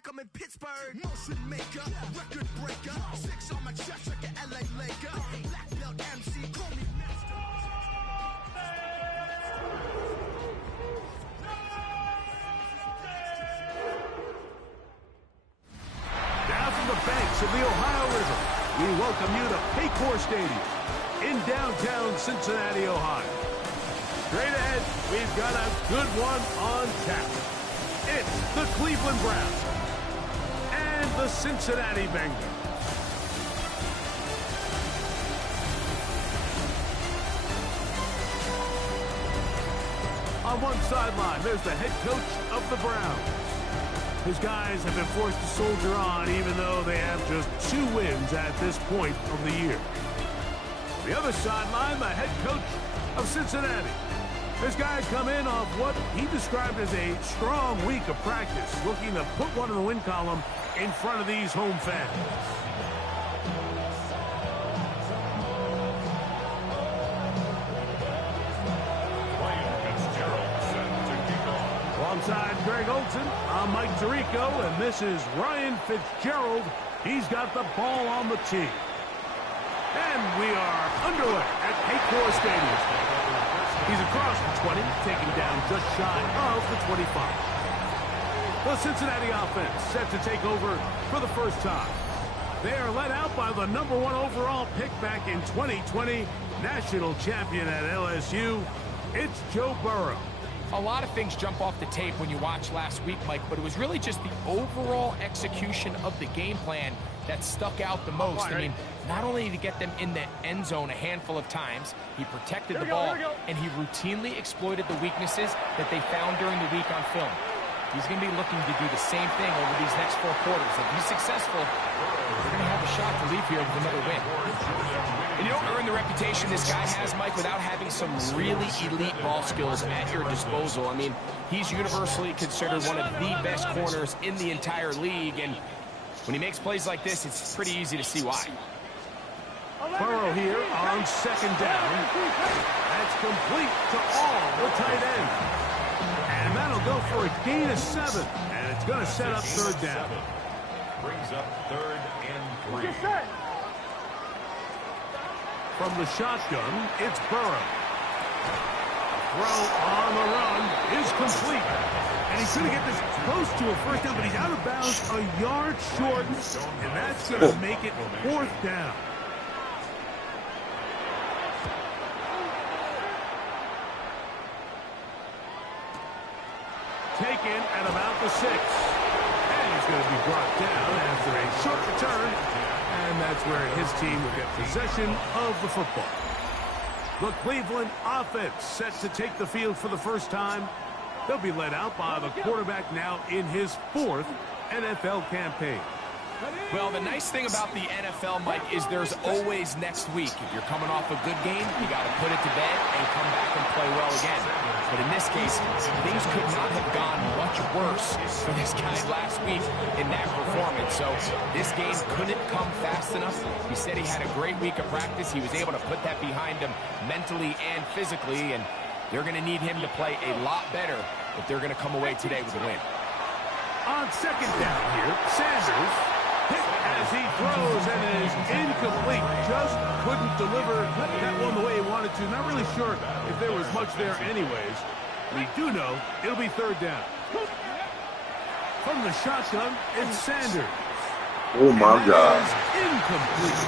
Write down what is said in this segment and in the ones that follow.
like I'm in Pittsburgh. Motion maker, record breaker. 6 on my chest like an LA Laker. Black belt MC, call me master. Down from the banks of the Ohio River, we welcome you to Paycor Stadium in downtown Cincinnati, Ohio. Straight ahead, we've got a good one on tap. It's the Cleveland Browns and the Cincinnati Bengals. On one sideline, there's the head coach of the Browns. His guys have been forced to soldier on even though they have just 2 wins at this point of the year. The other sideline, the head coach of Cincinnati. His guys come in off what he described as a strong week of practice, looking to put one in the win column in front of these home fans. Alongside Greg Olson, I'm Mike Tirico, and this is Ryan Fitzgerald. He's got the ball on the tee. And we are underway at Paycor Stadium. He's across the 20, taking down just shy of the 25. The Cincinnati offense set to take over for the first time. They are led out by the #1 overall pick back in 2020, national champion at LSU. It's Joe Burrow. A lot of things jump off the tape when you watch last week, Mike, but it was really just the overall execution of the game plan that stuck out the most. I mean, not only did he get them in the end zone a handful of times, he protected the ball, and he routinely exploited the weaknesses that they found during the week on film. He's going to be looking to do the same thing over these next 4 quarters. If he's successful, they're going to have a shot to leave here with another win. And you don't earn the reputation this guy has, Mike, without having some really elite ball skills at your disposal. I mean, he's universally considered one of the best corners in the entire league, and when he makes plays like this, it's pretty easy to see why. Burrow here on 2nd down. That's complete to all the tight ends. And that'll go for a gain of 7, and it's going to set up 3rd down. Brings up 3rd and 3. From the shotgun, it's Burrow. Throw on the run is complete. And he's going to get this close to a 1st down, but he's out of bounds a yard short, and that's going to make it 4th down. Taken at about the 6. And he's going to be brought down after a short return. And that's where his team will get possession of the football. The Cleveland offense set to take the field for the first time. They'll be led out by the quarterback now in his 4th NFL campaign. Well, the nice thing about the NFL, Mike, is there's always next week. If you're coming off a good game, you got to put it to bed and come back and play well again. But in this case, things could not have gone much worse for this guy last week in that performance. So this game couldn't come fast enough. He said he had a great week of practice. He was able to put that behind him mentally and physically, and they're going to need him to play a lot better if they're going to come away today with a win. On 2nd down here, Sanders hit as he throws, and it is incomplete. Just couldn't deliver that one the way he wanted to. Not really sure if there was much there anyways. We do know it'll be 3rd down. From the shotgun, it's Sanders. Oh, my God. Incomplete.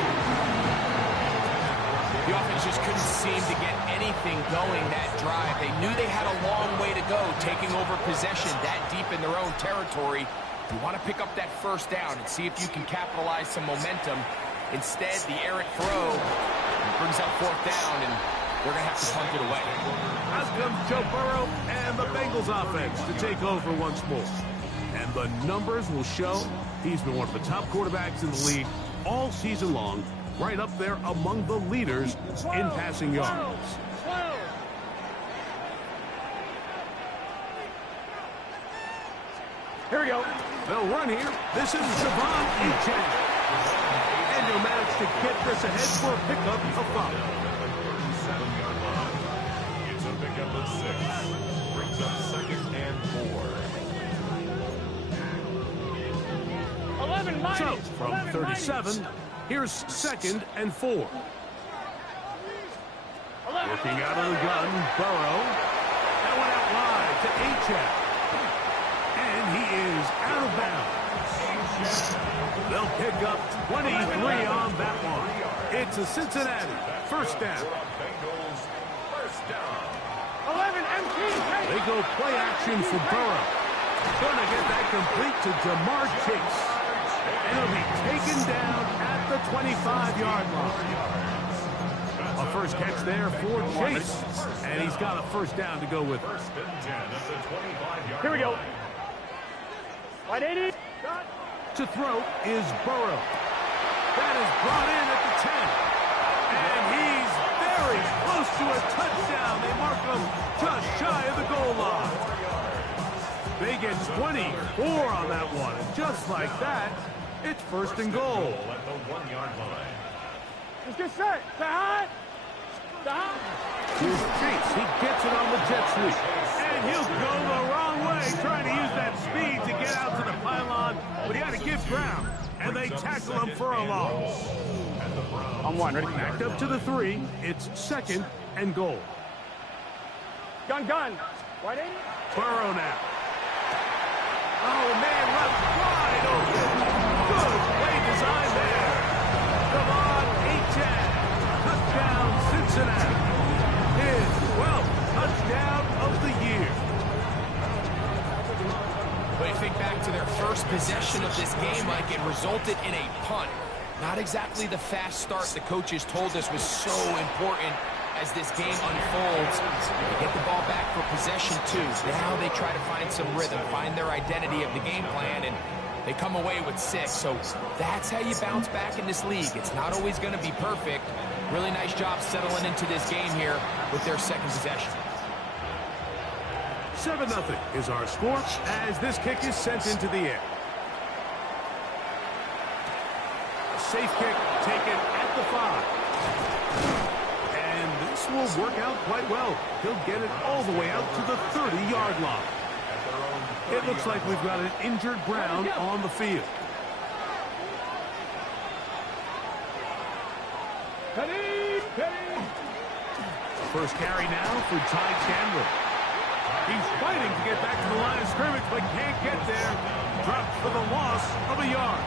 The offense just couldn't seem to get anything going that drive. They knew they had a long way to go, taking over possession that deep in their own territory. You want to pick up that 1st down and see if you can capitalize some momentum. Instead, the Eric throw brings up 4th down, and they're going to have to punt it away. Out comes Joe Burrow and the Bengals offense to take over once more. And the numbers will show he's been one of the top quarterbacks in the league all season long, right up there among the leaders in passing yards. Here we go. They'll run here. This is Javon Etienne. And he'll manage to get this ahead for a pickup of 5. 7-yard line. It's a pickup of 6. Brings up 2nd and 4. So, from 37, here's 2nd and 4. Working out of the gun, Burrow. That went out wide to Achane. And he is out of bounds. They'll pick up 23 on that one. It's a Cincinnati first down. They go play action for Burrow. Going to get that complete to Jamar Chase. And he'll be taken down at the 25-yard line. A first catch there for Chase. And he's got a first down to go with it. Here we go. Wide 80. To throw is Burrow. That is brought in at the 10. And he's very close to a touchdown. They mark him just shy of the goal line. They get 24 on that one. And just like that, it's 1st and goal. At the 1-yard line. Let's get set. Behind. Here's Chase. He gets it on the jet sweep. And he'll go the wrong way, trying to use that speed to get out to the pylon. But he had to give ground. And they tackle him for a loss. On 1, ready? Back up to the 3. It's 2nd and goal. Gun. Wide 80. Burrow now. Oh, man, left wide open. Good play design there. Come on, Achane. Touchdown, Cincinnati. His 12th touchdown of the year. When you think back to their first possession of this game, Mike, it resulted in a punt. Not exactly the fast start the coaches told us was so important as this game unfolds. They get the ball back for possession 2. Now they try to find some rhythm, find their identity of the game plan, and they come away with 6. So that's how you bounce back in this league. It's not always going to be perfect. Really nice job settling into this game here with their 2nd possession. 7-0 is our score as this kick is sent into the air. A safe kick taken at the 5. And this will work out quite well. He'll get it all the way out to the 30-yard line. It looks like we've got an injured Brown on the field. First carry now for Ty Chandler. He's fighting to get back to the line of scrimmage, but can't get there. Dropped for the loss of a yard.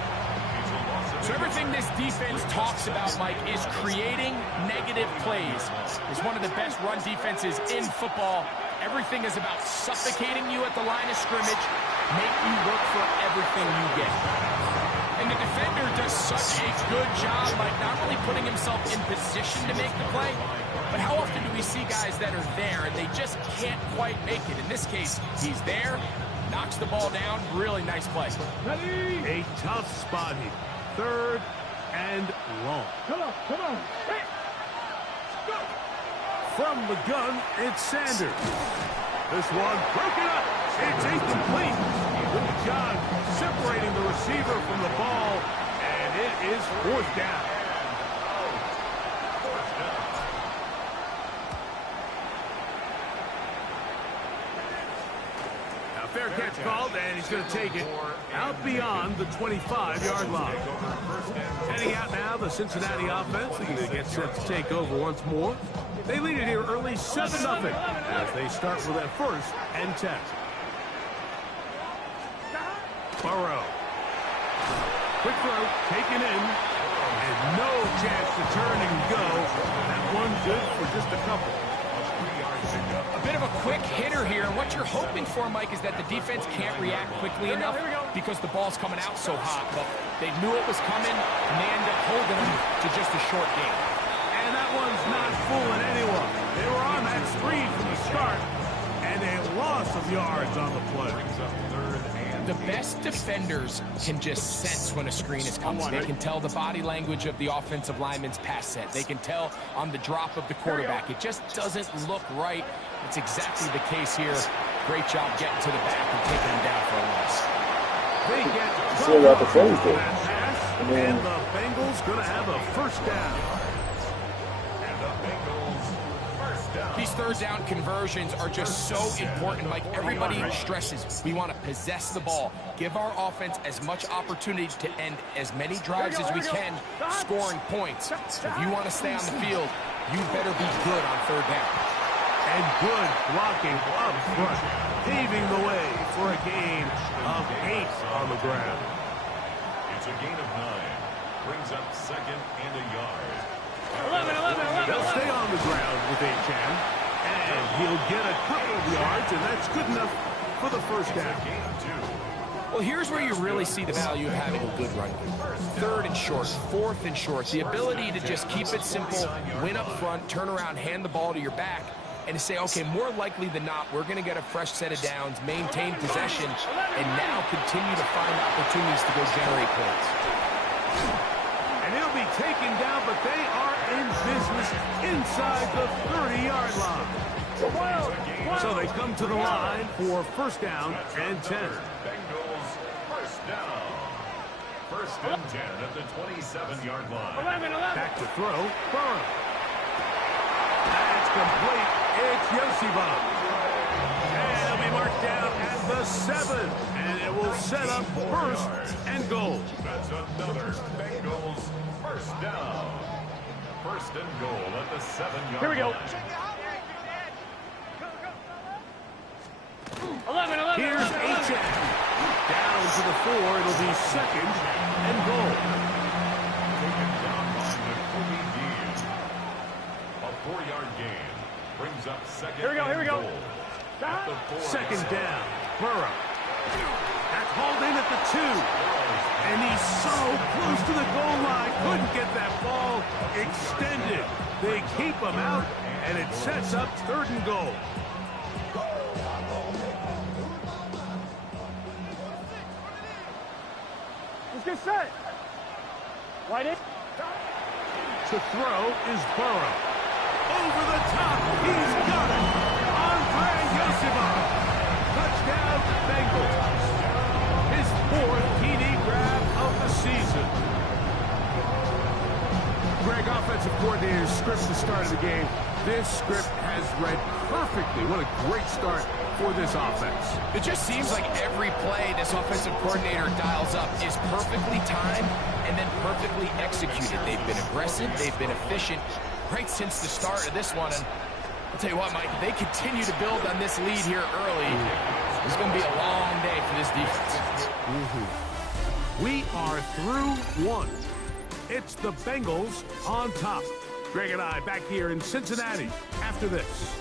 So everything this defense talks about, Mike, is creating negative plays. It's one of the best run defenses in football. Everything is about suffocating you at the line of scrimmage, make you work for everything you get. And the defender does such a good job, like not only putting himself in position to make the play, but how often do we see guys that are there and they just can't quite make it? In this case, he's there, knocks the ball down, really nice play. A tough spot here. 3rd and long. Come on. Hey. Go. From the gun, it's Sanders. This one broken up. It's incomplete. Good job separating the receiver from the ball, and it is 4th down. Now fair catch called, and he's going to take it out beyond the 25-yard line. Heading out now, the Cincinnati offense looking to get set to take over once more. They lead it here early 7-0 as they start with a 1st and 10. Burrow. Quick throw, taken in, and no chance to turn and go. That one good for just a couple. A bit of a quick hitter here. What you're hoping for, Mike, is that the defense can't react quickly enough because the ball's coming out so hot. But they knew it was coming, and they end up holding them to just a short game. And that one's not fooling anyone. They were on that screen from the start, and a loss of yards on the play. The best defenders can just sense when a screen is coming. They can tell the body language of the offensive lineman's pass set. They can tell on the drop of the quarterback. It just doesn't look right. It's exactly the case here. Great job getting to the back and taking him down for a loss. They get Still got the phone thing. and the Bengals going to have a 1st down. And the Bengals 1st These third down conversions are just so important, Mike. Everybody stresses we want to possess the ball, give our offense as much opportunity to end as many drives as we can, scoring points. So if you want to stay on the field, you better be good on third down. And good blocking up front, paving the way for a gain of 8 on the ground. It's a gain of 9. Brings up 2nd and a yard. 11. They'll stay on the ground with H.M. And he'll get a couple of yards, and that's good enough for the first down. Gain of 2. Well, here's where you really see the value of having a good run game. 3rd and short, 4th and short. The ability to just keep it simple, win up front, turn around, hand the ball to your back, and to say, okay, more likely than not, we're going to get a fresh set of downs, maintain possession, and now continue to find opportunities to go generate points. And he'll be taken down, but they are in business inside the 30-yard line. So they come to the line for first down and 10. Bengals first down. First and 10 at the 27-yard line. 11. Back to throw, Burrow. That's complete. It's Yoshiba. And he'll be marked down at the 7. And it will set up first and goal. That's another Bengals first down. First and goal at the 7-yard line. Here we go. 11. Here's H.M. Down to the 4. It'll be second and goal. Taken down by Kobe Dean. A 4-yard gain. Brings up second Here we go. goal. At the 4. Second down. Burrow. That's hauled in at the 2. And he's so close to the goal line. Couldn't get that ball extended. They keep him out, and it sets up 3rd and goal. Let's get set. Right in. To throw is Burrow. Over the top. He's got it. Andre Yoshiba. Touchdown, Bengals. His 4th TD grab of the season. Greg, offensive coordinator's script to start of the game. This script has read perfectly. What a great start for this offense. It just seems like every play this offensive coordinator dials up is perfectly timed and then perfectly executed. They've been aggressive, they've been efficient right since the start of this one. And I'll tell you what, Mike, if they continue to build on this lead here early, it's going to be a long day for this defense. We are through 1. It's the Bengals on top. Greg and I back here in Cincinnati after this.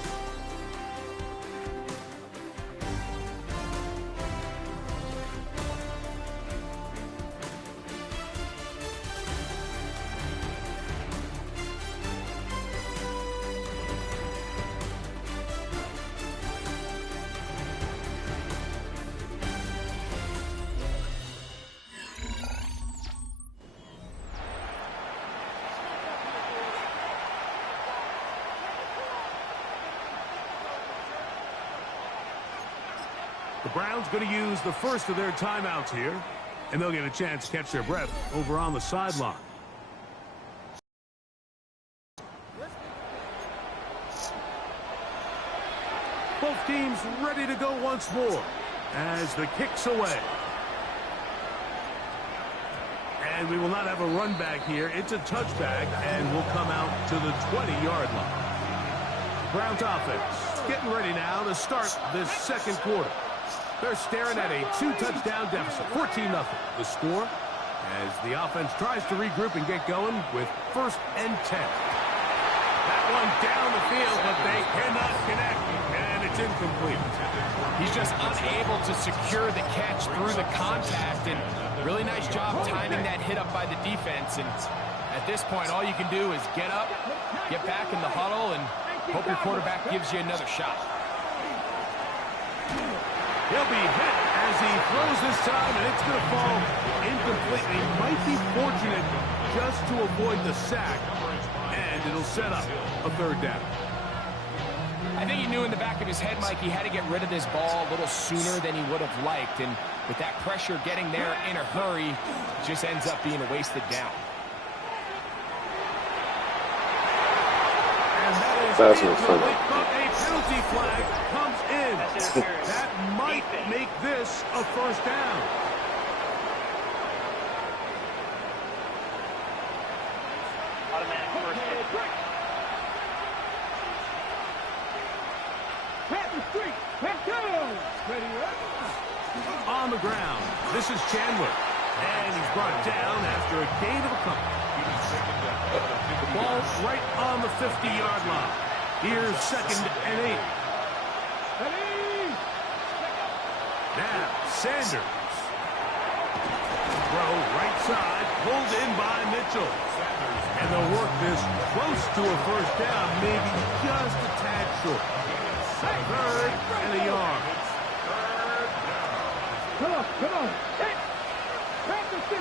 The Browns going to use the first of their timeouts here, and they'll get a chance to catch their breath over on the sideline. Both teams ready to go once more as the kick's away. And we will not have a run back here. It's a touchback, and we'll come out to the 20-yard line. Browns offense getting ready now to start this second quarter. They're staring at a 2-touchdown deficit, 14-0. The score as the offense tries to regroup and get going with first and 10. That one down the field, but they cannot connect, and it's incomplete. He's just unable to secure the catch through the contact, and really nice job timing that hit up by the defense. And at this point, all you can do is get up, get back in the huddle, and hope your quarterback gives you another shot. He'll be hit as he throws this time, and it's going to fall incomplete. He might be fortunate just to avoid the sack, and it'll set up a 3rd down. I think he knew in the back of his head, Mike, he had to get rid of this ball a little sooner than he would have liked, and with that pressure getting there in a hurry, it just ends up being a wasted down. And that is Fast and funny. A penalty flag comes in. That might make this a first down. Automatic first down. On the ground, this is Chandler. And he's brought down after a gain of a couple. The ball right on the 50-yard line. Here's 2nd and 8. Now, Sanders. Throw right side, pulled in by Mitchell. And they'll work this close to a first down, maybe just a tad short. 3rd and a yard. Come on. Hey, back to 60.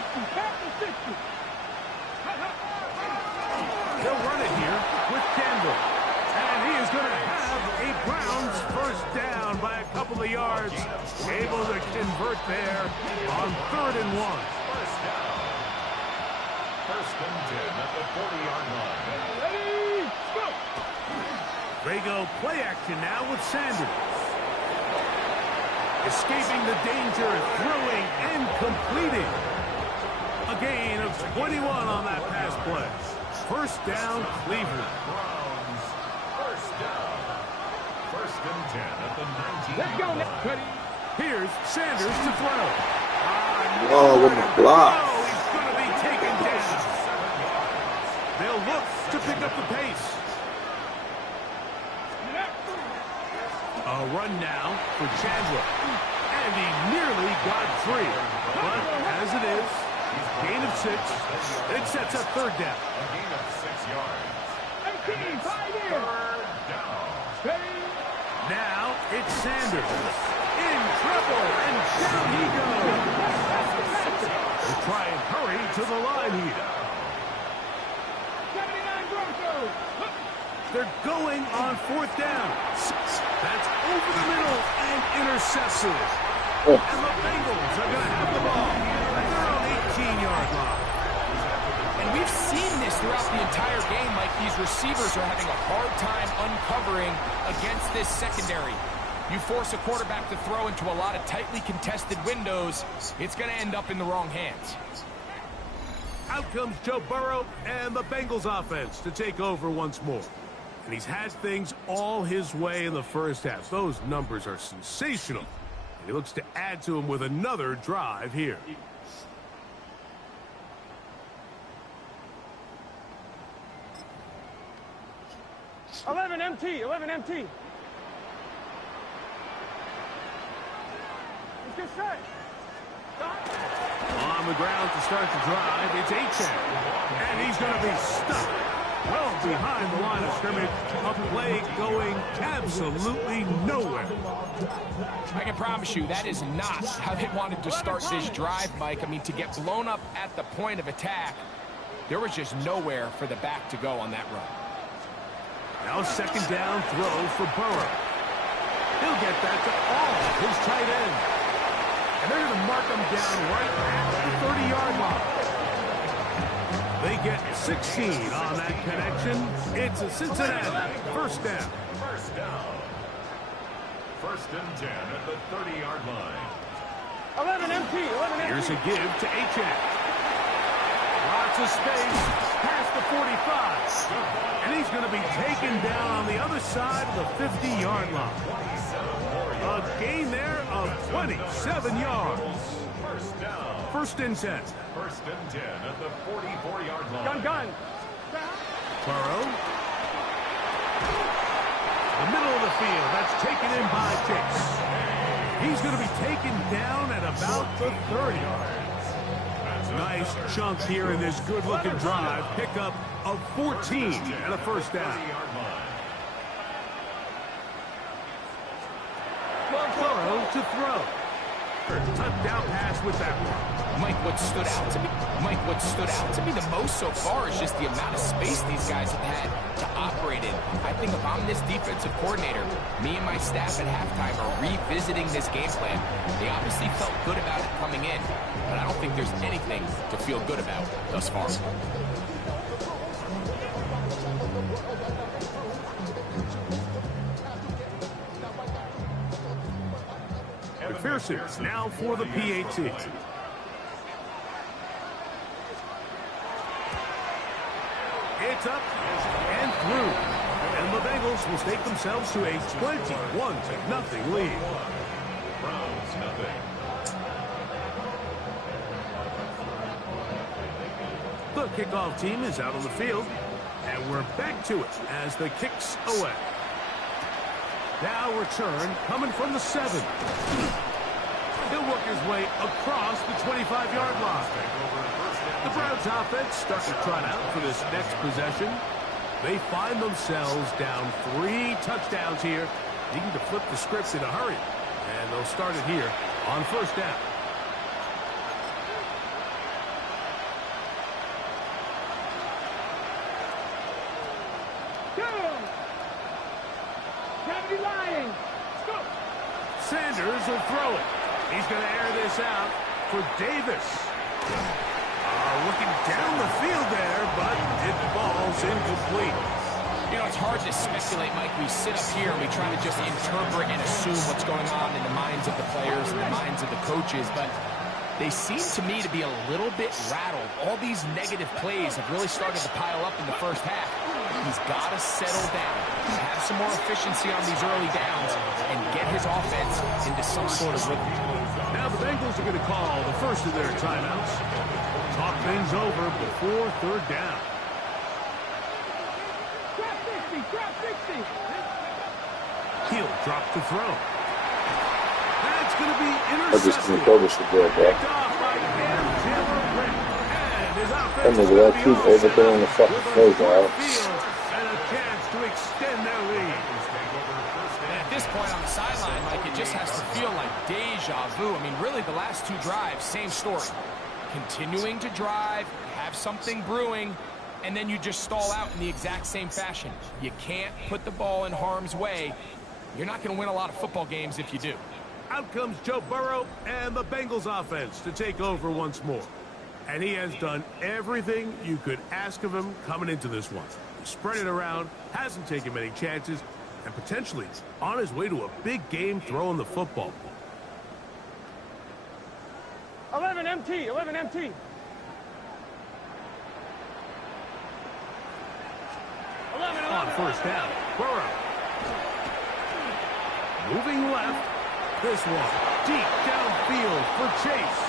They'll run it here with Campbell. And he is going to have a Browns first down by a couple of yards. Able to convert there on 3rd and 1. First down. 1st and 10 at the 40-yard line. Ready, go. They go play action now with Sanders. Escaping the danger, throwing and completing. A gain of 21 on that pass play. First down, Cleveland. Browns. First down. 1st and 10 at the 19. Let's go now. Ready. Here's Sanders to throw. Oh, what a block. Oh, he's going to be taken down. They'll look to pick up the pace. A run now for Chandler. And he nearly got 3. But as it is, gain of 6. It sets up 3rd down. A gain of 6 yards. 18, 5 in. 3rd down. Ready. Now it's Sanders. In trouble, and down he goes. They try and hurry to the line here. 79 Broncos. They're going on 4th down. That's over the middle and intercepted. Oh. And the Bengals are going to have the ball. They're on 18-yard line. And we've seen this throughout the entire game, Mike. These receivers are having a hard time uncovering against this secondary. You force a quarterback to throw into a lot of tightly contested windows, it's going to end up in the wrong hands. Out comes Joe Burrow and the Bengals offense to take over once more. And he's had things all his way in the first half. Those numbers are sensational. And he looks to add to them with another drive here. Eleven MT. Let's get set. On the ground to start the drive, it's Achane. And he's going to be stuck well behind the line of scrimmage. A play going absolutely nowhere. I can promise you that is not how they wanted to start this drive, Mike. I mean, to get blown up at the point of attack, there was just nowhere for the back to go on that run. Now 2nd down throw for Burrow. He'll get that to all his tight end. And they're going to mark him down right at the 30-yard line. They get 16 on that connection. It's a Cincinnati first down. First down. 1st and 10 at the 30-yard line. 11 MT. Here's a give to Achane. Lots of space past the 45. And he's going to be taken down on the other side of the 50-yard line. A gain there of 27 yards. First down. 1st and 10. 1st and 10 at the 44-yard line. Gun. Burrow. The middle of the field. That's taken in by Chase. He's going to be taken down at about the 30. Nice chunk here in this good-looking drive. Pickup of 14 and a first down. Burrow to throw. Touchdown pass with that one. Mike, what stood out to me the most so far is just the amount of space these guys have had to operate in. I think if I'm this defensive coordinator, me and my staff at halftime are revisiting this game plan. They obviously felt good about it coming in, but I don't think there's anything to feel good about thus far. Pearson now for the PAT. It's up and through. And the Bengals will stake themselves to a 21-0 lead. Browns nothing. The kickoff team is out on the field, and we're back to it as the kick's away. Now return coming from the 7. He'll work his way across the 25-yard line. The Browns offense starting to trot out for this next possession. They find themselves down 3 touchdowns here, needing to flip the script in a hurry. And they'll start it here on first down. Sanders will throw it. He's going to air this out for Davis. Looking down the field there, but it falls incomplete. You know, it's hard to speculate, Mike. We sit up here and we try to just interpret and assume what's going on in the minds of the players and the minds of the coaches, but they seem to me to be a little bit rattled. All these negative plays have really started to pile up in the first half. He's got to settle down, have some more efficiency on these early downs, and get his offense into some sort of rhythm. Now the Bengals are going to call the first of their timeouts. Talk things over before third down. Drop 60. He'll drop to throw. That's going to be I just intercepted. think this should go back. Picked off by and his offense And look at that, keep everything on the fucking place, Alex. And a chance to extend their lead. And at this point on the sideline, Mike, it just has to feel like deja vu. I mean, really, the last 2 drives, same story. Continuing to drive, have something brewing, and then you just stall out in the exact same fashion. You can't put the ball in harm's way. You're not going to win a lot of football games if you do. Out comes Joe Burrow and the Bengals offense to take over once more. And he has done everything you could ask of him coming into this one. He spread it around, hasn't taken many chances, and potentially on his way to a big game throwing the football. 11 MT. On first down, Burrow. Moving left. This one deep downfield for Chase.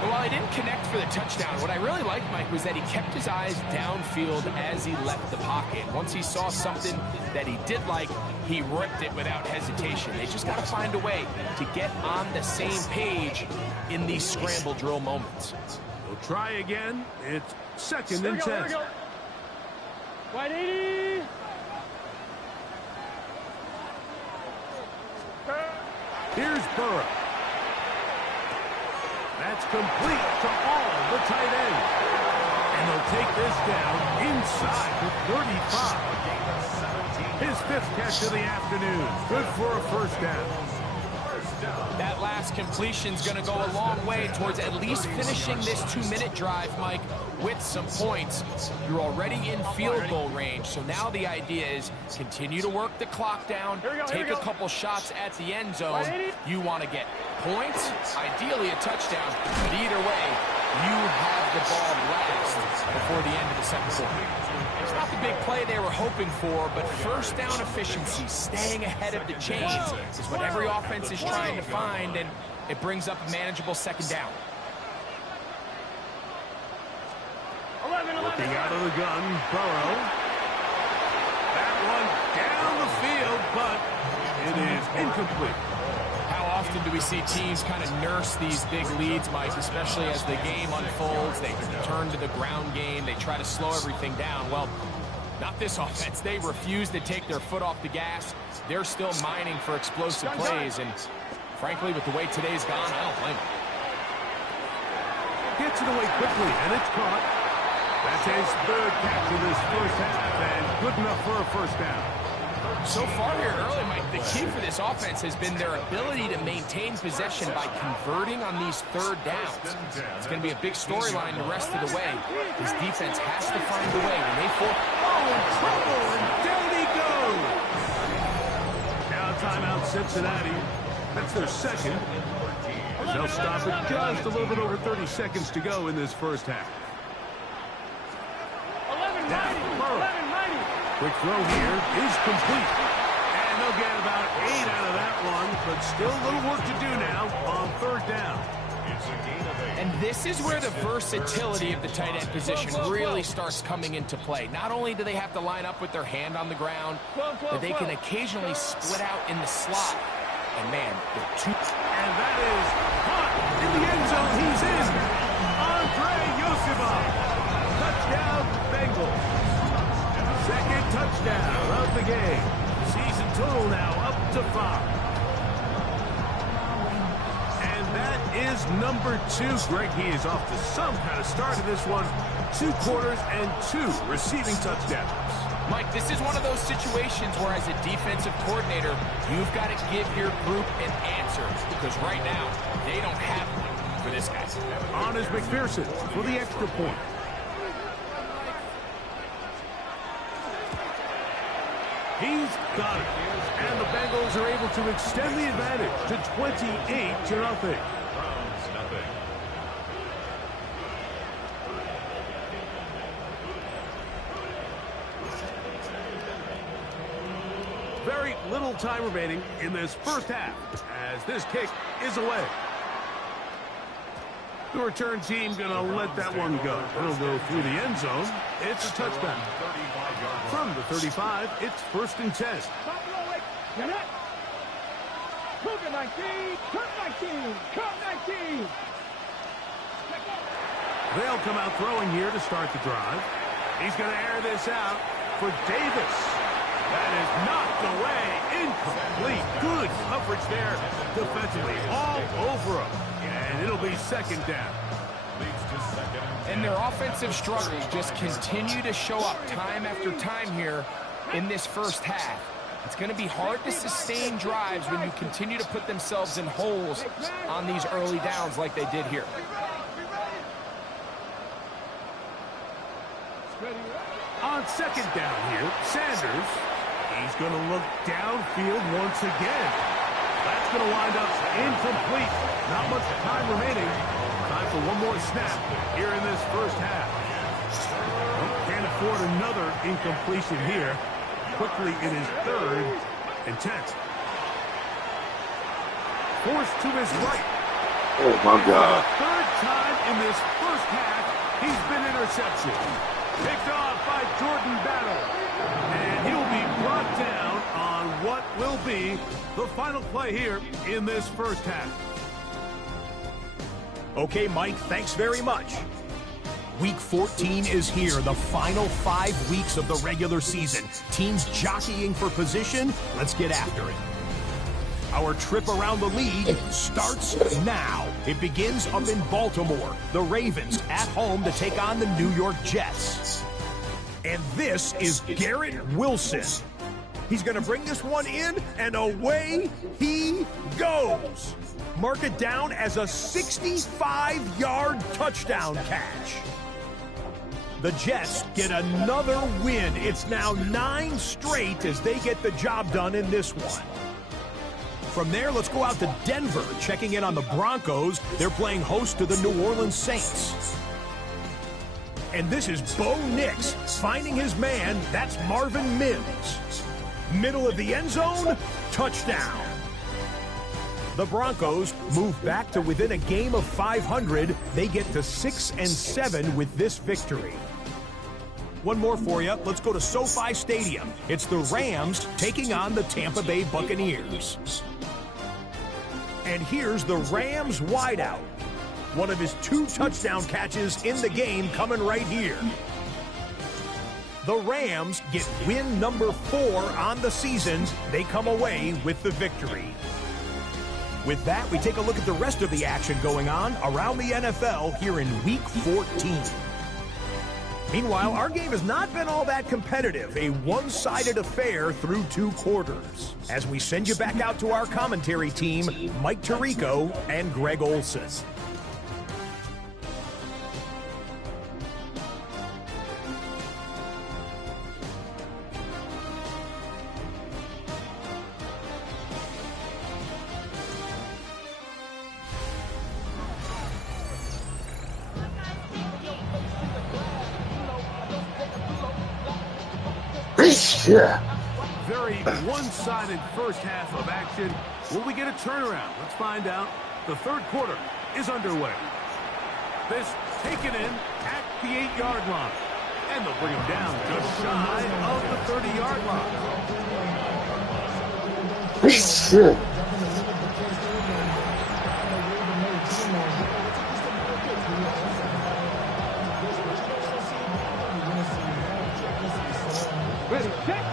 But while he didn't connect for the touchdown, what I really liked, Mike, was that he kept his eyes downfield as he left the pocket. Once he saw something that he did like, he ripped it without hesitation. They just got to find a way to get on the same page in these scramble drill moments. He'll try again. It's 2nd and 10. There we go. Wide 80. Here's Burrow. That's complete to all the tight ends. And they'll take this down inside the 35. His 5th catch of the afternoon. Good for a first down. That last completion's going to go a long way towards at least finishing this 2-minute drive, Mike, with some points. You're already in field goal range, so now the idea is continue to work the clock down, take a couple shots at the end zone. You want to get points, ideally a touchdown, but either way, you have the ball last before the end of the second quarter. It's not the big play they were hoping for, but first down efficiency, staying ahead of the chains, is what every offense is trying to find, and it brings up a manageable second down. Looking out of the gun, Burrow. That one down the field, but it is incomplete. How often do we see teams kind of nurse these big leads, Mike, especially as the game unfolds? They turn to the ground game. They try to slow everything down. Well, not this offense. They refuse to take their foot off the gas. They're still mining for explosive plays, and frankly, with the way today's gone, I don't blame them. Gets it away quickly, and it's caught. That's his 3rd catch of this first half, and good enough for a first down. So far here early, Mike, the key for this offense has been their ability to maintain possession by converting on these 3rd downs. It's going to be a big storyline the rest of the way. This defense has to find a way. When they fall, in trouble, and down he goes. Now timeout Cincinnati. That's their second. And they'll stop it just a little bit over 30 seconds to go in this first half. 1190. Quick throw here is complete. And they'll get about 8 out of that one, but still a little work to do now on third down. And this is where the versatility of the tight end position really starts coming into play. Not only do they have to line up with their hand on the ground, but they can occasionally split out in the slot. And man, the two... And that is caught in the end zone. He's in. Andre Yosifov. Touchdown, Bengals. Second touchdown of the game. Season total now up to 5. And that is number 2. Greg, he is off to some kind of start in this one. 2 quarters and 2 receiving touchdowns. Mike, this is one of those situations where as a defensive coordinator, you've got to give your group an answer because right now, they don't have one for this guy. On is McPherson for the extra point. He's got it. And the Bengals are able to extend the advantage to 28-0. Very little time remaining in this first half as this kick is away. The return team going to let that one go. It'll go through the end zone. It's a touchdown. From the 35, it's 1st and 10. Get it. Cook 19. Cook 19. Cook 19. They'll come out throwing here to start the drive. He's going to air this out for Davis. That is knocked away. Incomplete. Good coverage there defensively. All over him. And it'll be 2nd down. And their offensive struggles just continue to show up time after time here in this first half. It's going to be hard to sustain drives when you continue to put themselves in holes on these early downs like they did here. On 2nd down here, Sanders. He's going to look downfield once again. That's going to wind up incomplete. Not much time remaining. Time for one more snap here in this first half. Well, can't afford another incompletion here. Quickly, it is 3rd and 10. Forced to his right. Oh, my God. For the 3rd time in this first half, he's been intercepted. Picked off by Jordan Battle. And he'll be brought down on what will be the final play here in this first half. Okay, Mike, thanks very much. Week 14 is here, the final 5 weeks of the regular season. Teams jockeying for position. Let's get after it. Our trip around the league starts now. It begins up in Baltimore. The Ravens at home to take on the New York Jets. And this is Garrett Wilson. He's going to bring this one in, and away he goes. Mark it down as a 65-yard touchdown catch. The Jets get another win. It's now 9 straight as they get the job done in this one. From there, let's go out to Denver, checking in on the Broncos. They're playing host to the New Orleans Saints. And this is Bo Nix finding his man. That's Marvin Mims. Middle of the end zone, touchdown. The Broncos move back to within a game of 500. They get to 6-7 with this victory. One more for you. Let's go to SoFi Stadium. It's the Rams taking on the Tampa Bay Buccaneers. And here's the Rams wideout. One of his 2 touchdown catches in the game coming right here. The Rams get win number 4 on the season. They come away with the victory. With that, we take a look at the rest of the action going on around the NFL here in Week 14. Meanwhile, our game has not been all that competitive, a one-sided affair through 2 quarters. As we send you back out to our commentary team, Mike Tirico and Greg Olson. Very one-sided first half of action. Will we get a turnaround? Let's find out. The third quarter is underway. This taken in at the 8-yard line. And they'll bring him down just shy of the 30-yard line. Ready, check.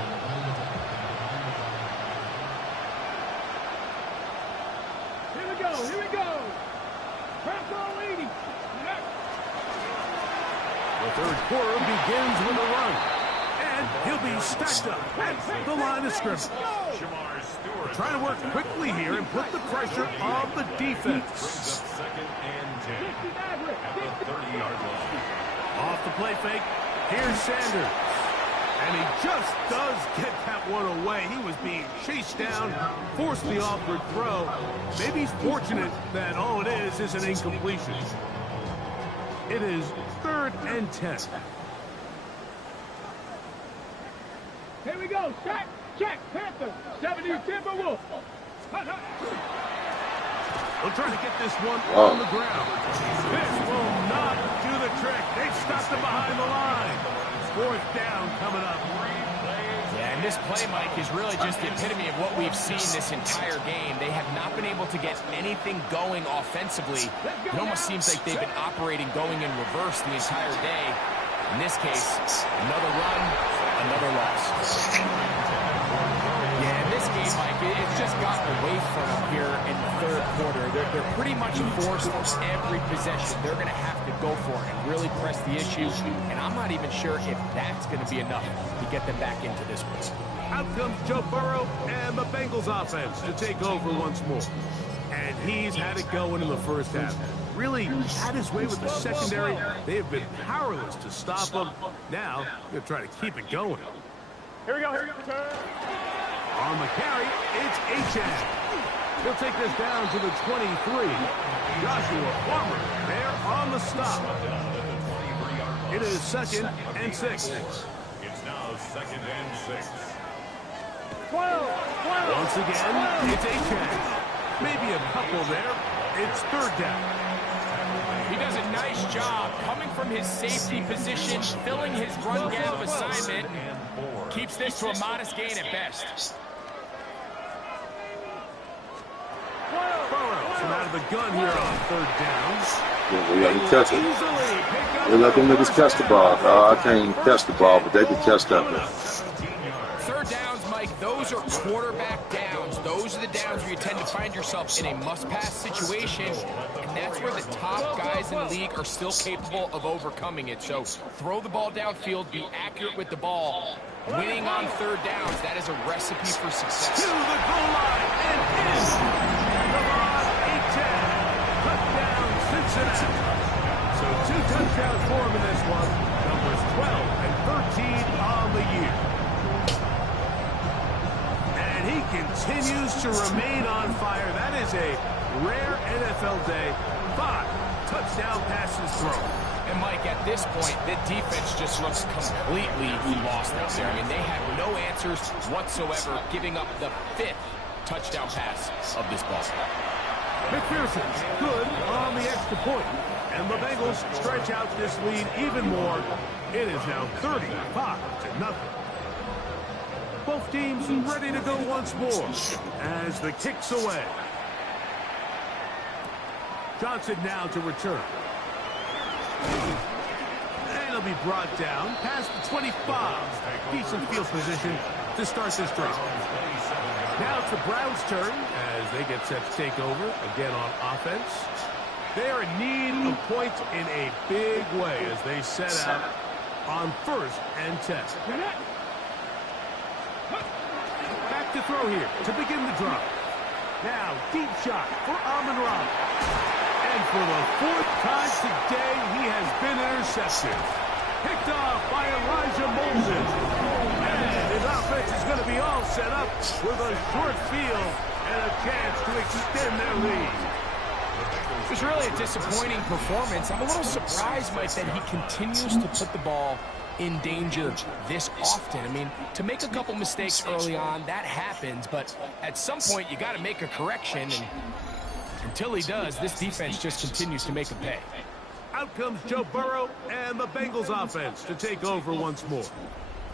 Here we go, here we go. Press all 80. The third quarter begins with a run. And he'll be stacked up at the line of scrimmage. Trying to work quickly here and put the pressure on the defense. Second and 10 at the 30-yard line. Off the play fake, here's Sanders. And he just does get that one away. He was being chased down, forced the awkward throw. Maybe he's fortunate that all it is an incompletion. It is 3rd and 10. Here we go, check, check, Panther, 70 Timberwolf. We'll try to get this one on the ground. This will not do the trick. They've stopped him behind the line. 4th down coming up. Yeah, and this play, Mike, is really just the epitome of what we've seen this entire game. They have not been able to get anything going offensively. It almost seems like they've been operating going in reverse the entire day. In this case, another run, another loss. Yeah, in this game, Mike, it's just gotten away from them here in the third quarter. They're pretty much forced every possession. They're going to have to go for it and really press the issue. And I'm not even sure if that's going to be enough to get them back into this one. Out comes Joe Burrow and the Bengals offense to take over once more. And he's had it going in the first half. Really had his way with the secondary. They have been powerless to stop him. Now, they're trying to keep it going. Here we go, here we go, turn. On the carry, it's Achan. He'll take this down to the 23. Joshua Farmer there on the stop. It is 2nd and 6. It's now 2nd and 6. 12. Once again, it's Achan. Maybe a couple there. It's 3rd down. He does a nice job coming from his safety position, filling his run gap assignment. Keeps this to a modest gain at best. Burrow from out of the gun here on 3rd down. We got to catch it. They let them niggas catch the ball. I can't catch the ball, but they can catch that one. 3rd downs, Mike, those are quarterback downs. Those are the downs where you tend to find yourself in a must-pass situation, and that's where the top guys in the league are still capable of overcoming it. So throw the ball downfield, be accurate with the ball. Winning on 3rd downs, that is a recipe for success. To the goal line and in. LeBron, 8-10. Touchdown, Cincinnati. So 2 touchdowns for him in this one. Numbers 12 and 13 on the year. And he continues to remain on fire. That is a rare NFL day. 5 touchdown passes thrown. And, Mike, at this point, the defense just looks completely lost out there. I mean, they have no answers whatsoever, giving up the 5th touchdown pass of this ball. McPherson, good on the extra point. And the Bengals stretch out this lead even more. It is now 35-0. Both teams ready to go once more as the kick's away. Johnson now to return. And he'll be brought down past the 25. Decent field position to start this drive. Now it's the Browns' turn as they get set to take over again on offense. They are in need of points in a big way as they set out on 1st and 10. Back to throw here to begin the drive. Now deep shot for Amon-Ra. And for the 4th time today, he has been intercepted. Picked off by Elijah Molden. And his offense is going to be all set up with a short field and a chance to extend their lead. It was really a disappointing performance. I'm a little surprised, Mike, that he continues to put the ball in danger this often. I mean, to make a couple mistakes early on, that happens, but at some point you got to make a correction, and until he does, this defense just continues to make him pay. Out comes Joe Burrow and the Bengals offense to take over once more.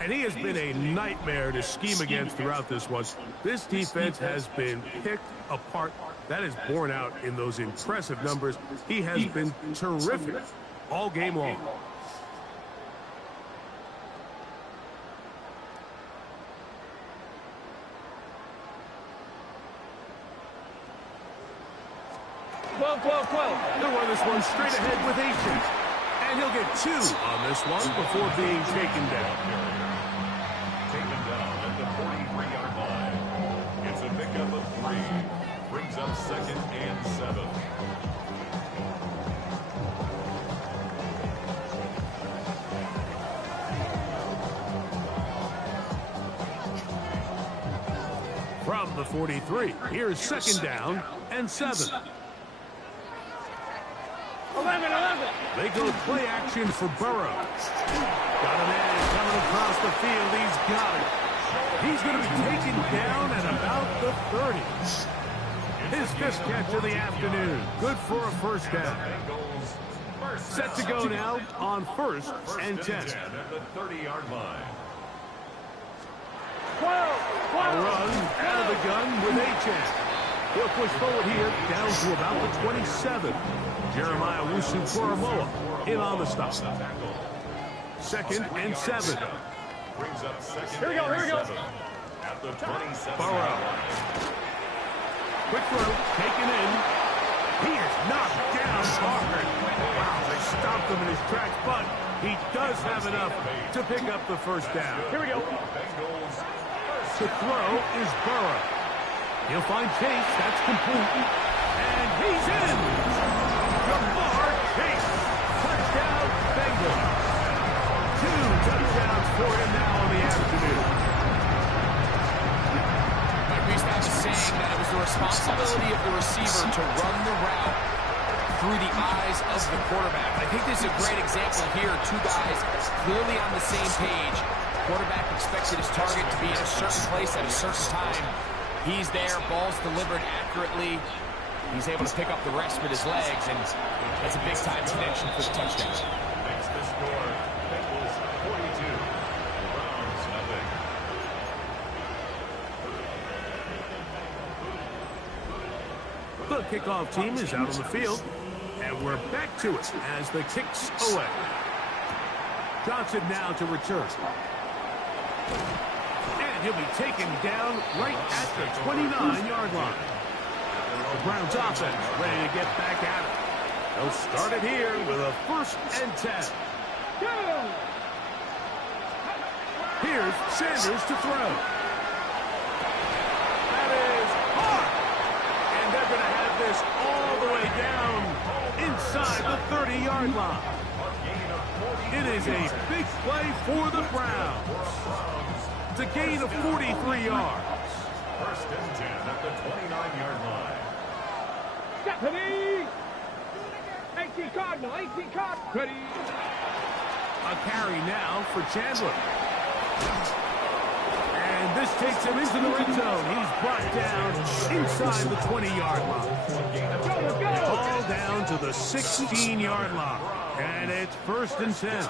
And he has been a nightmare to scheme against throughout this one. This defense has been picked apart. That is borne out in those impressive numbers. He has been terrific all game long. He'll run this one straight ahead with aces. And he'll get 2 on this one before being taken down. Taken down at the 43-yard line. It's a pickup of 3. Brings up 2nd and 7. From the 43, here's 2nd down and 7. 11. They go play action for Burrow. Got a man coming across the field. He's got it. He's going to be taken down at about the 30. His 5th catch of the afternoon. Good for a first down. Set to go now on 1st and 10. At the 30-yard line. A run out of the gun with Achane. He'll push forward here down to about the 27. Jeremiah Wusu-Koramoah in on the stop. 2nd and 7. Brings up 2nd Here we go. 7. At the 27. Burrow. Quick throw, taken in. He is knocked down hard. Wow, they stopped him in his tracks, but he does have enough to pick up the first down. Here we go. To throw is Burrow. He'll find Chase. That's complete. And he's in. Jamar Chase. Touchdown, Bengals. 2 touchdowns for him now on the afternoon. We used to have a saying that it was the responsibility of the receiver to run the route through the eyes of the quarterback. I think this is a great example here. 2 guys clearly on the same page. Quarterback expected his target to be in a certain place at a certain time. He's there, ball's delivered accurately. He's able to pick up the rest with his legs, and that's a big-time connection for the touchdown. Makes the score. Bengals 42. Browns nothing. The kickoff team is out on the field, and we're back to it as the kick's away. Johnson now to return. And he'll be taken down right at the 29-yard line. The Browns offense ready to get back at it. They'll start it here with a 1st and 10. Here's Sanders to throw. That is hard. And they're going to have this all the way down inside the 30-yard line. It is a big play for the Browns. It's a gain of 43 yards. 1st and 10 at the 29-yard line. Ready? 18 Cardinal. Ready? A carry now for Chandler. And this takes him into the red zone. He's brought down inside the 20-yard line. Ball down to the 16-yard line. And it's 1st and 10.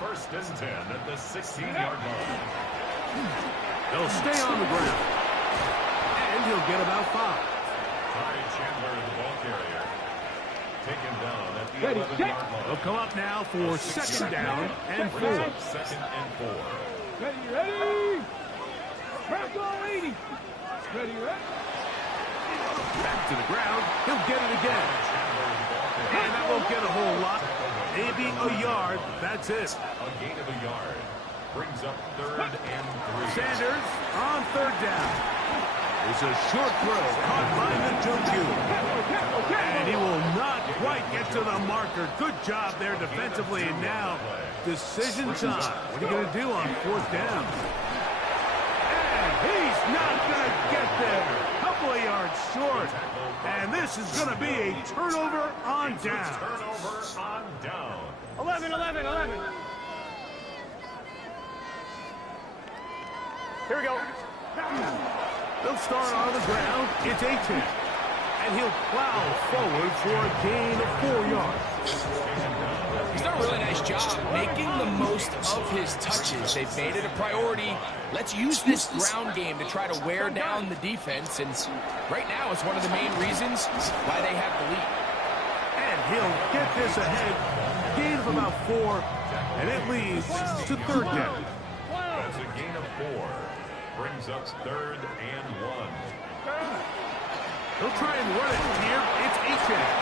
1st and 10 at the 16-yard line. He'll stay on the ground. And he'll get about 5. Ty Chandler, the ball carrier. Taken down at the 11-yard line. They'll come up now for 2nd down and 4. 2nd and 4. Ready? Go 80. Ready? Back to the ground. He'll get it again. And that won't get a whole lot. Maybe a yard. That's it. A gain of a yard. Brings up 3rd and 3. Sanders on 3rd down. It's a short throw caught by the Juju. And he will not quite get to the marker. Good job there defensively. And now, decision time. What are you going to do on 4th down? And he's not going to get there. Couple of yards short. And this is going to be a turnover on down. Turnover on down. 11. Here we go. They'll start on the ground. It's a 10. And he'll plow forward for a gain of 4 yards. He's done a really nice job making the most of his touches. They've made it a priority. Let's use this ground game to try to wear down the defense. And right now it's one of the main reasons why they have the lead. And he'll get this ahead. Gain of about 4. And it leads to 3rd down. That's a gain of 4. Brings up 3rd and 1. He'll try and run it here. It's Etienne.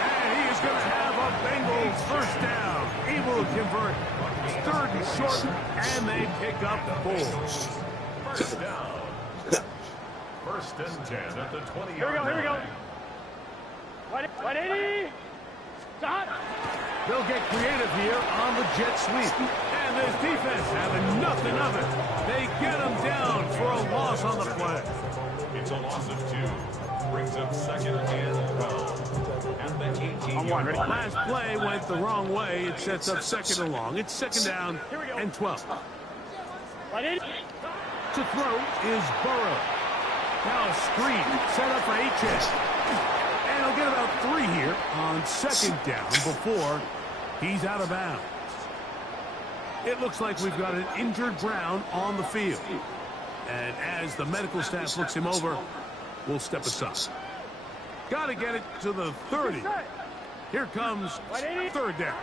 And he is going to have a Bengals 1st down. Able to convert. 3rd and short. And they pick up 4. 1st down. 1st and 10 at the 20-yard line. Here we go, here we go. 180. Stop. They'll get creative here on the jet sweep. And this defense having nothing of it. They get him down for a loss on the play. It's a loss of 2. Brings up 2nd and 12. At the 18-yard line. Last play went the wrong way. It sets up 2nd and long. It's 2nd down and 12. 180. To throw is Burrow. Now a screen set up for Etienne. And he'll get about 3 here on 2nd down before he's out of bounds. It looks like we've got an injured Brown on the field. And as the medical staff looks him over, we'll step aside. Got to get it to the 30. Here comes 3rd down.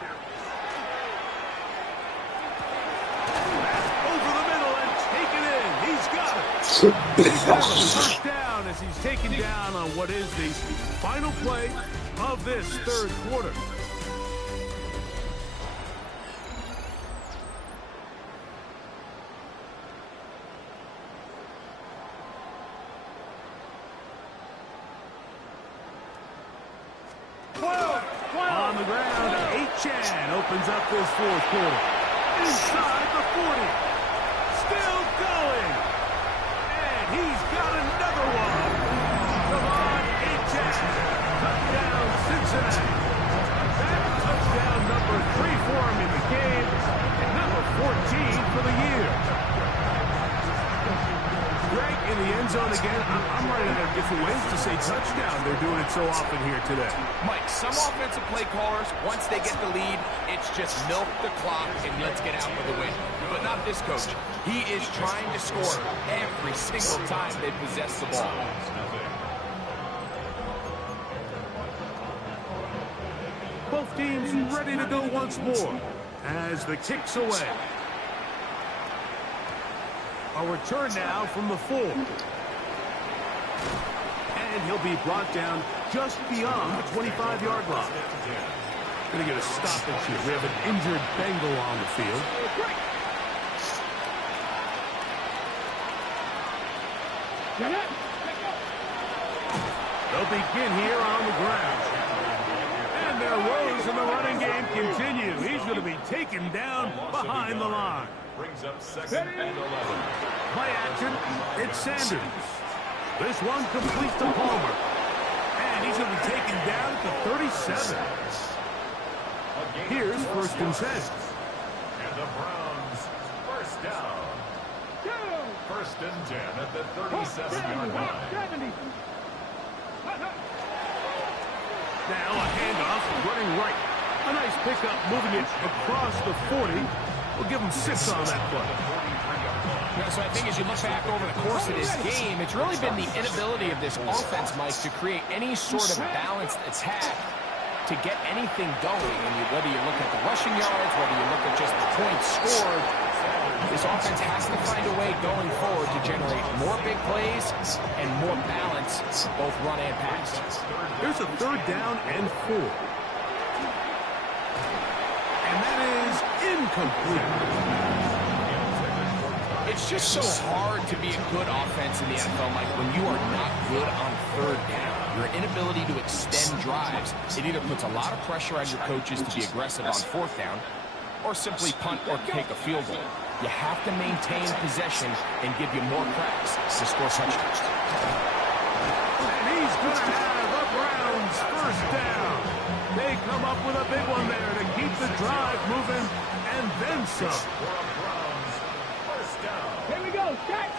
Over the middle and taken in. He's got it. He's got the 1st down as he's taken down on what is the final play of this 3rd quarter. On the ground, Etienne opens up this 4th quarter. Inside the 40. Still going. And he's got another one. Come on, Etienne. Touchdown, Cincinnati. That touchdown number 3 for him in the game. And number 14 for the year. Greg, in the end zone again. I'm running out of different ways to say touchdown. They're doing it so often here today. Mike, some offensive play callers, once they get the lead, it's just milk the clock and let's get out with the win. But not this coach. He is trying to score every single time they possess the ball. Both teams ready to go once more as the kick's away. A return now from the 4. And he'll be brought down just beyond the 25-yard line. Going to get a stoppage here. We have an injured Bengal on the field. They'll begin here on the ground. And their woes in the running game continue. He's going to be taken down behind the line. Brings up 2nd and 11. Play action, it's Sanders. This one complete to Palmer. And he's going to be taken down at the 37. Here's 1st and 10. And the Browns, 1st down. 1st and 10 at the 37-yard line. Now a handoff, running right. A nice pickup, moving it across the 40. We'll give him 6 on that play. Yeah, so I think as you look back over the course of this game, it's really been the inability of this offense, Mike, to create any sort of balanced attack to get anything going. And whether you look at the rushing yards, whether you look at just the points scored, this offense has to find a way going forward to generate more big plays and more balance, both run and pass. Here's a 3rd down and 4. And that is incomplete. It's just so hard to be a good offense in the NFL, Mike, when you are not good on 3rd down. Your inability to extend drives, it either puts a lot of pressure on your coaches to be aggressive on 4th down or simply punt or take a field goal. You have to maintain possession and give you more cracks to score touchdowns. And he's going to have the Browns 1st down. They come up with a big one there to keep the drive moving and then some. Here we go. go, Shaq.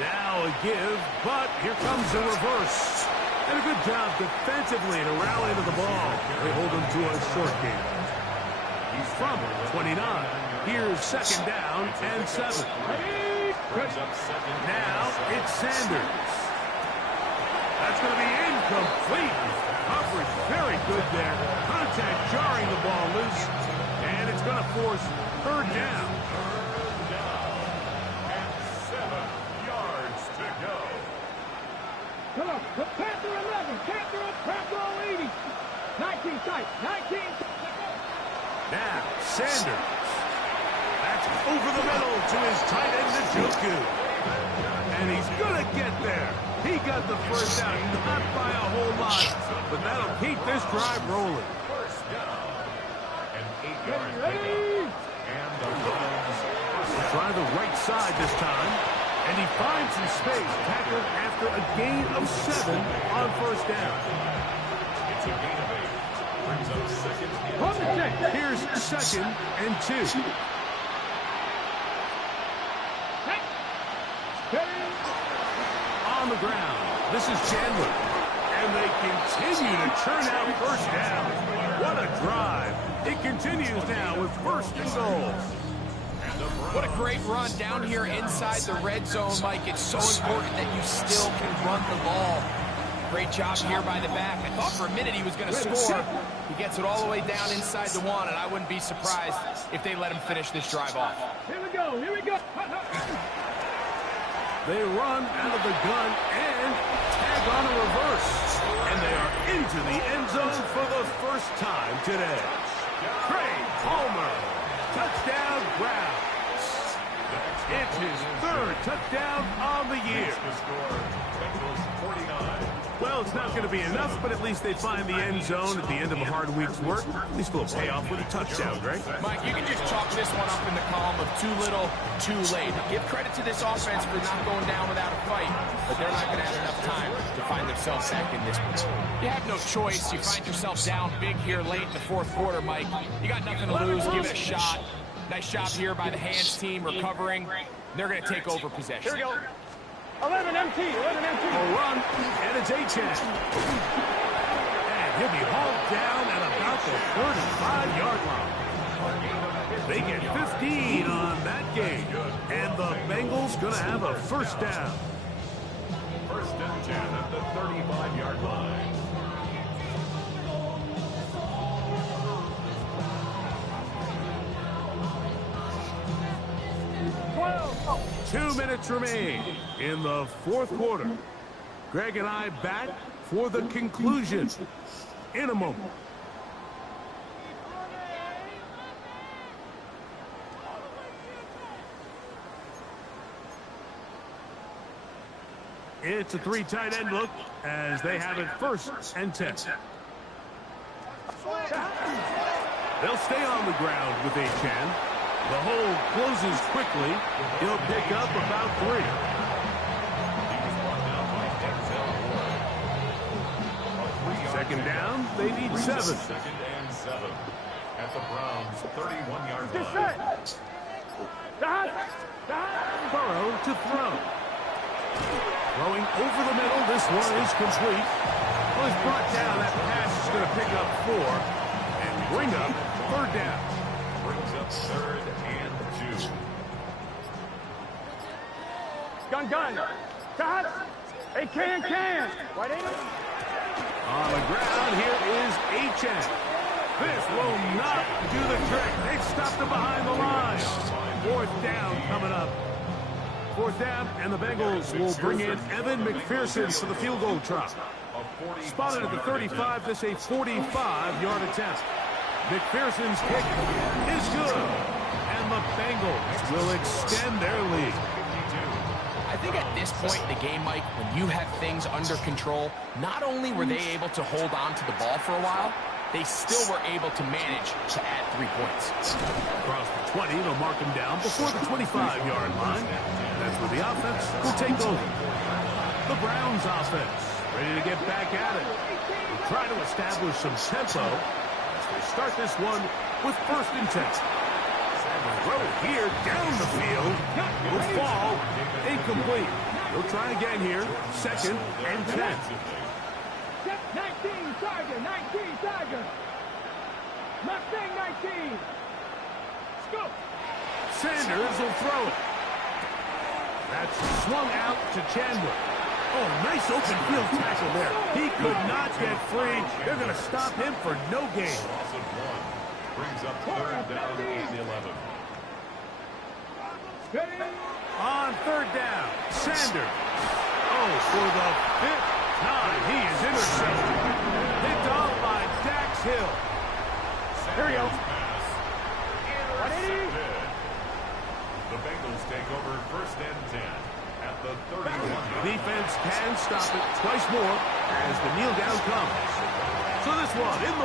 Now a give, but here comes the reverse. And a good job defensively to rally to the ball. They hold him to a short game. He's from 29. Here's second down and 7. Now it's Sanders. That's going to be incomplete. Coverage very good there. Contact jarring the ball loose. And it's going to force third down. And 7 yards to go. Come on, Panther 11, Panther 80. 19 tight, 19. Now, Sanders. That's over the middle to his tight end, Njoku. And he's going to get there. He got the first down, not by a whole lot, but that'll keep this drive rolling. First down. An 8-yard pickup. And the Browns Try the right side this time. And he finds some space, tackled after a gain of 7 on first down. It's a gain of 8. Brings up second Hold the check. Here's second and 2. On the ground, this is Chandler. And they continue to churn out first down. What a drive. It continues now with first and goal. What a great run down here inside the red zone, Mike. It's so important that you still can run the ball. Great job here by the back. I thought for a minute he was going to score. He gets it all the way down inside the 1, and I wouldn't be surprised if they let him finish this drive off. Here we go, here we go. They run out of the gun and tag on a reverse. And they are into the end zone for the first time today. Craig Palmer, touchdown Browns. It's his third touchdown on the year. Well, it's not going to be enough, but at least they find the end zone at the end of a hard week's work. At least they'll pay off with a touchdown, Greg. Mike, you can just chalk this one up in the column of too little, too late. Give credit to this offense for not going down without a fight, but they're not going to have enough time to find themselves back in this one. You have no choice. You find yourself down big here late in the fourth quarter, Mike. You got nothing to lose. Give it a shot. Nice job here by the hands team recovering. They're going to take over possession. Here we go. 11 MT. A run, and it's Achane. And he'll be hauled down at about the 35-yard line. They get 15 on that game. And the Bengals going to have a first down. First and 10 at the 35-yard line. 2 minutes remain in the fourth quarter. Greg and I back for the conclusion in a moment. It's a 3 tight end look as they have it first and 10. They'll stay on the ground with Achane. The hole closes quickly. He'll pick up about 3. Second down, they need 7. Second and 7 at the Browns' 31-yard line. Burrow to throw. Throwing over the middle, this one is complete. Well, he's brought down. That pass is going to pick up 4 and bring up third down. Brings up third and 2. Gun. Shot. Hey, can. Right in. On the ground, here is Achane. This will not do the trick. They've stopped him behind the line. Fourth down coming up. Fourth down, and the Bengals will bring in Evan McPherson for the field goal try. Spotted at the 35, this a 45-yard attempt. McPherson's kick is good, and the Bengals will extend their lead. I think at this point in the game, Mike, when you have things under control, not only were they able to hold on to the ball for a while, they still were able to manage to add 3 points. Across the 20, they'll mark him down before the 25-yard line. That's where the offense will take over. The Browns offense ready to get back at it. They'll try to establish some tempo as they start this one with first and 10. throw here down the field. Will fall. Incomplete. He'll try again here. 2nd and 10. Set 19, Tiger. 19, Tiger. Mustang 19. Scoop. Sanders will throw it. That's swung out to Chandler. Oh, nice open field tackle there. He could not get free. They're going to stop him for no gain. Loss of 1. Brings up 3rd down and 11. On 3rd down, Sanders. Oh, for the 5th time, he is intercepted. Picked off by Dax Hill. Here we go. Intercepted. The Bengals take over 1st and 10 at the 31. The defense can stop it twice more as the kneel down comes. So this one in the